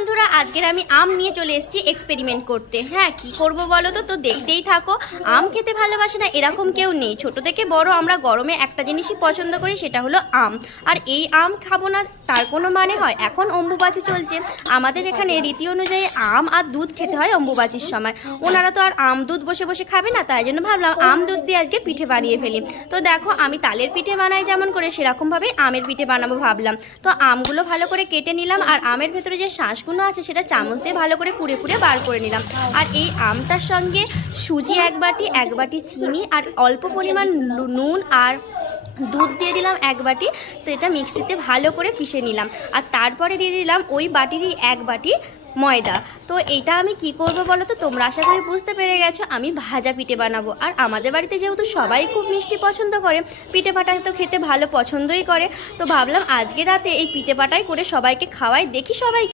বন্ধুরা, আজকের আমি আম নিয়ে চলে এসেছি এক্সপেরিমেন্ট করতে। হ্যাঁ, কি করব বলো তো দেখতেই থাকো। আম খেতে ভালোবাসে না এরকম কেউ নেই। ছোট থেকে বড় আমরা গরমে একটা জিনিসই পছন্দ করি, সেটা হলো আম। আর এই আম খাবো না তার কোনো মানে হয়? এখন অম্বুবাচী চলছে, আমাদের এখানে রীতি অনুযায়ী আম আর দুধ খেতে হয় অম্বুবাচীর সময়। ওনারা তো আর আম দুধ বসে বসে খাবে না, তাই জন্য ভাবলাম আম দুধ দিয়ে আজকে পিঠে বানিয়ে ফেলি। তো দেখো, আমি তালের পিঠে বানাই যেমন করে, সেরকমভাবে আমের পিঠে বানাবো ভাবলাম। তো আমগুলো ভালো করে কেটে নিলাম, আর আমের ভেতরে যে শাঁসগুলো আছে সেটা চামচ দিয়ে ভালো করে কুড়ে কুড়ে বার করে নিলাম। আর এই আমটার সঙ্গে সুজি এক বাটি চিনি আর অল্প পরিমাণ নুন আর দুধ দিয়ে দিলাম এক বাটি। তো এটা মিক্সিতে ভালো করে পিষে নিলাম, আর তারপরে দিয়ে দিলাম ওই বাটিরই এক বাটি ময়দা। তো এইটা আমি কি করব বলো তো? তোমরা আশা করি বুঝতে পেরে গেছো, আমি ভাজা পিঠে বানাবো। আর আমাদের বাড়িতে যেহেতু সবাই খুব মিষ্টি পছন্দ করে, পিঠে পাটা তো খেতে ভালো পছন্দই করে, তো ভাবলাম আজকে রাতে এই পিঠে পাটাই করে সবাইকে খাওয়াই, দেখি সবাই